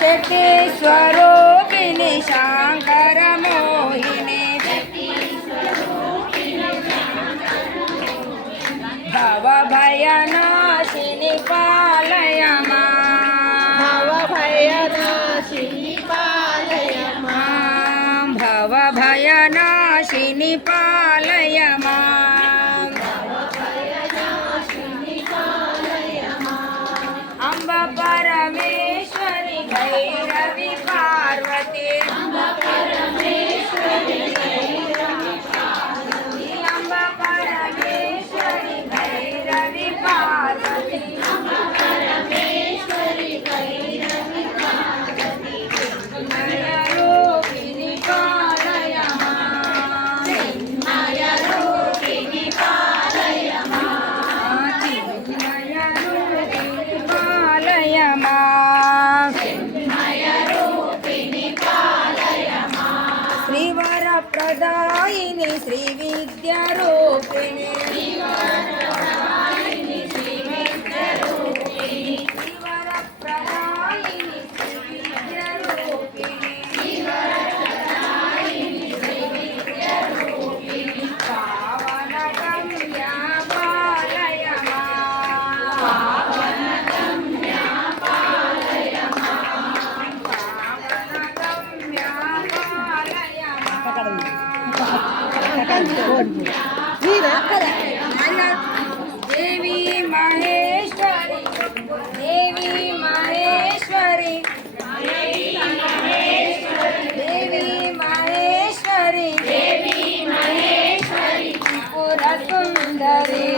शक्ति स्वरूपिणी शांकर मोहिनी भव भयनाशिनी पालय मां भव भयनाशिनी पालय मां भव भयनाशिनी पालय मां अम्ब परमेश्वरी भैरवी पार्वती अम्ब परमेश्वरी भैरवी पार्वती चिन्मयरूपिणी पालय मां चिन्मयरूपिणी पालय मां चिन्मयरूपिणी पालय मां चिन्मयरूपिणी पालय मां श्रीवरप्रदायिनी श्रीविद्यारूपिणी श्रीवरप्रदायिनी श्रीविद्यारूपिणी श्रीवरप्रदायिनी श्रीविद्यारूपिणी श्रीवरप्रदायिनी श्रीविद्यारूपिणी पावनगम्या पालय मां पावनगम्या पालय मां पावनगम्या पालय देवी महेश्वरी देवी महेश्वरी देवी महेश्वरी देवी महेश्वरी त्रिपुर सुंदरी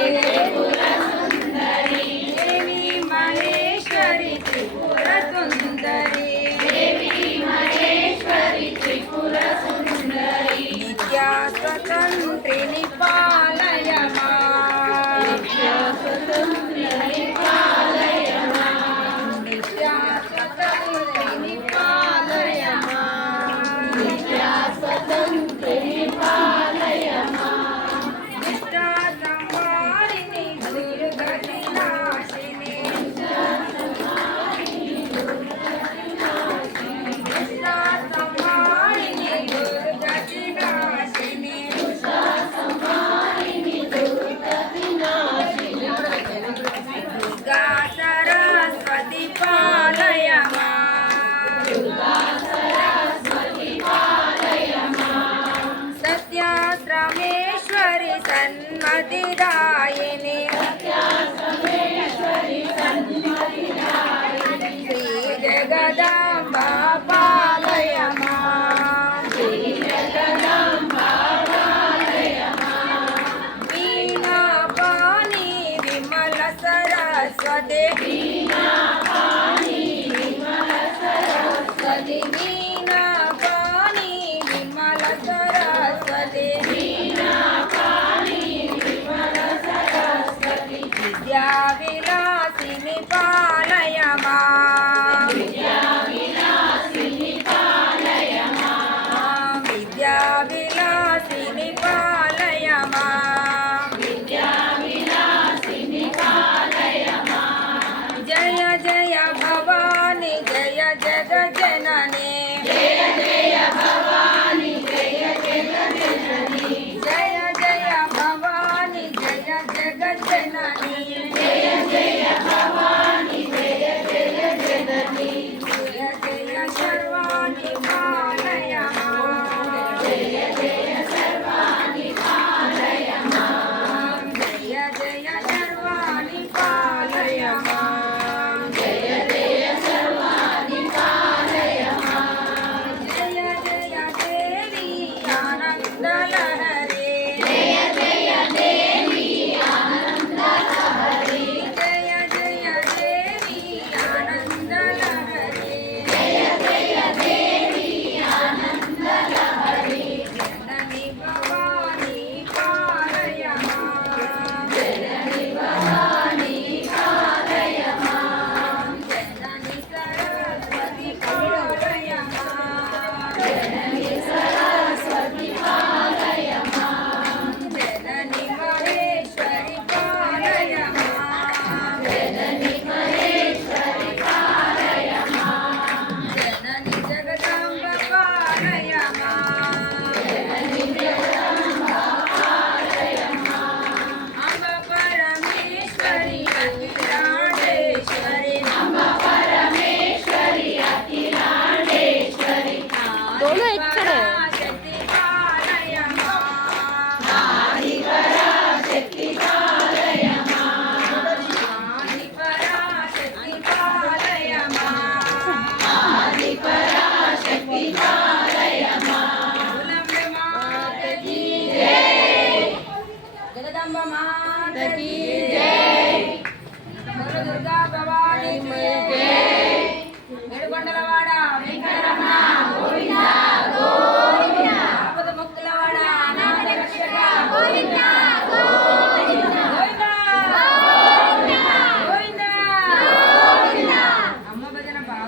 देवी महेश्वरी त्रिपुर सुंदरी देवी महेश्वरी त्रिपुर सुंदरी नित्या स्वतंत्रिणी पालय मां नित्या स्वतंत्रिणी पालय मां नित्या स्वतंत्रिणी पालय मां नित्या स्वतंत्रिणी पालय मां निष्ठा संहारिणी दुर्गति नाशिनी निष्ठा संहारिणी दुर्गति नाशिनी दुर्गा सरस्वती पालय मां दुर्गा सरस्वती पालय मां सत्याश्रमेश्वरी सन्मतिदायिनी सत्याश्रमेश्वरी सन्मतिदायिनी श्री जगदम्बा पालय मां श्री जगदम्बा पालय मां वीणापाणि विमल सरस्वती वीणापाणि विमल सरस्वती वीणापाणि विमल सरस्वती वीणापाणि विमल सरस्वती विद्याविलासिनी पालय मां विद्याविलासिनी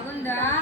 ऊंधा